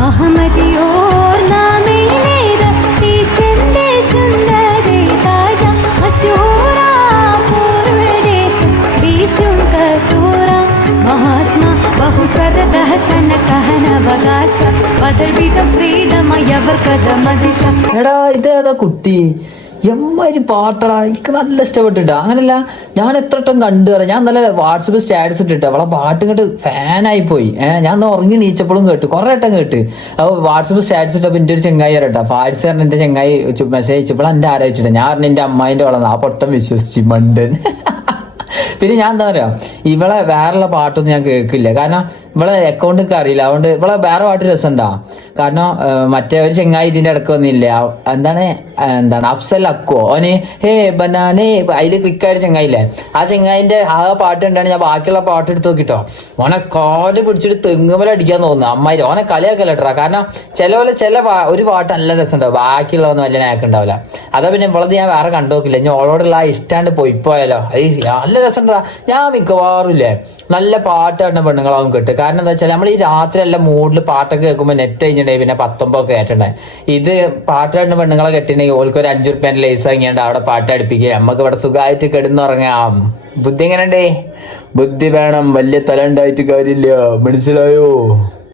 महमदियोर नामे ദേശന്റെ സുന്ദരി താജ മശൂറ പോരുൾ ദേശം വീശും കസൂറ മഹാത്മാ ബഹുസരദ ഹസന കഹനവകാശ ബദൽ വിധ ഫ്രീഡം യവർക്കഥ മദിശ. എടാ ഇതേതാ കുട്ടി എമ്മാതിരി പാട്ടടാ, എനിക്ക് നല്ല ഇഷ്ടപ്പെട്ടിട്ടാ. അങ്ങനല്ല, ഞാൻ എത്ര വട്ടം കണ്ടു പറയാം. ഞാൻ നല്ല വാട്സപ്പ് സ്റ്റാറ്റസ് ഇട്ടിട്ട് അവളെ പാട്ട് ഇങ്ങോട്ട് ഫാനായി പോയി. ഞാൻ ഒന്ന് ഉറങ്ങി നീച്ചപ്പോഴും കേട്ട്, കുറെ വട്ടം കേട്ട്. അപ്പോൾ വാട്സപ്പ് സ്റ്റാറ്റസ് ഇട്ടപ്പോൾ എൻ്റെ ഒരു ചെങ്ങായി വരട്ടാ, ഫാരിസ് പറഞ്ഞ എൻ്റെ ചെങ്ങായി മെസ്സേജ് അയച്ചപ്പോൾ എൻ്റെ ആലോചിച്ചിട്ട് ഞാൻ പറഞ്ഞ എൻ്റെ അമ്മായിൻ്റെ വളർന്ന് ആ പൊട്ടം വിശ്വസിച്ച് മണ്ടൻ. പിന്നെ ഞാൻ എന്താ പറയാ, ഇവളെ വേറെയുള്ള പാട്ടൊന്നും ഞാൻ കേൾക്കില്ല. കാരണം ഇവളെ അക്കൗണ്ടൊക്കെ അറിയില്ല. അതുകൊണ്ട് ഇവളെ വേറെ പാട്ട് രസമുണ്ടാ. കാരണം മറ്റേ ഒരു ചെങ്ങായി ഇതിന്റെ ഇടക്ക് വന്നില്ല, എന്താണ് അഫ്സൽ അക്കോ, ഓന് ഹേ ബനാനെ അതിൽ ക്ലിക്കായ ചെങ്ങായില്ലേ, ആ ചെങ്ങായിന്റെ ആ പാട്ട് ഉണ്ടാണ്. ഞാൻ ബാക്കിയുള്ള പാട്ട് എടുത്ത് നോക്കിട്ടോ, ഓനെ കാല് പിടിച്ചിട്ട് തെങ്ങുമല അടിക്കാൻ തോന്നുന്നു അമ്മായി. ഓനെ കളിയാക്കല്ലേട്ടാ. കാരണം ഒരു പാട്ട് നല്ല രസമുണ്ടാവും, ബാക്കിയുള്ളതൊന്നും വലിയ നാക്കുണ്ടാവില്ല. അതാ പിന്നെ ഇവളത് ഞാൻ വേറെ കണ്ടു നോക്കില്ല. ഇനി ഓളോടുള്ള ആ ഇഷ്ടാണ്ട് പോയാലോ, അത് നല്ല രസമുണ്ടാ. ഞാൻ മിക്കവാറും ഇല്ലേ നല്ല പാട്ട് കണ്ട പെണ്ണുങ്ങളാവും കേട്ട്. കാരണം എന്താ വെച്ചാൽ നമ്മൾ ഈ രാത്രി എല്ലാ മൂഡിൽ പാട്ടൊക്കെ കേൾക്കുമ്പോൾ നെറ്റ് കഴിഞ്ഞിട്ടുണ്ടെങ്കിൽ പിന്നെ 19 കേട്ടിട്ടുണ്ടായി. ഇത് പാട്ട് കണ്ട പെണ്ണുങ്ങളെ കെട്ടിട്ടുണ്ടെങ്കിൽ ഓൾക്ക് ഒരു 5 റുപ്യേന്റെ ലേസ് വാങ്ങിയാണ്ട് അവിടെ പാട്ട് അടുപ്പിക്കുക, നമുക്ക് ഇവിടെ സുഖമായിട്ട് കിടന്നുറങ്ങാം. ബുദ്ധി എങ്ങനെയുണ്ടേ? ബുദ്ധി വേണം, വലിയ തല ഉണ്ടായിട്ട് കാര്യമില്ല, മനസ്സിലായോ?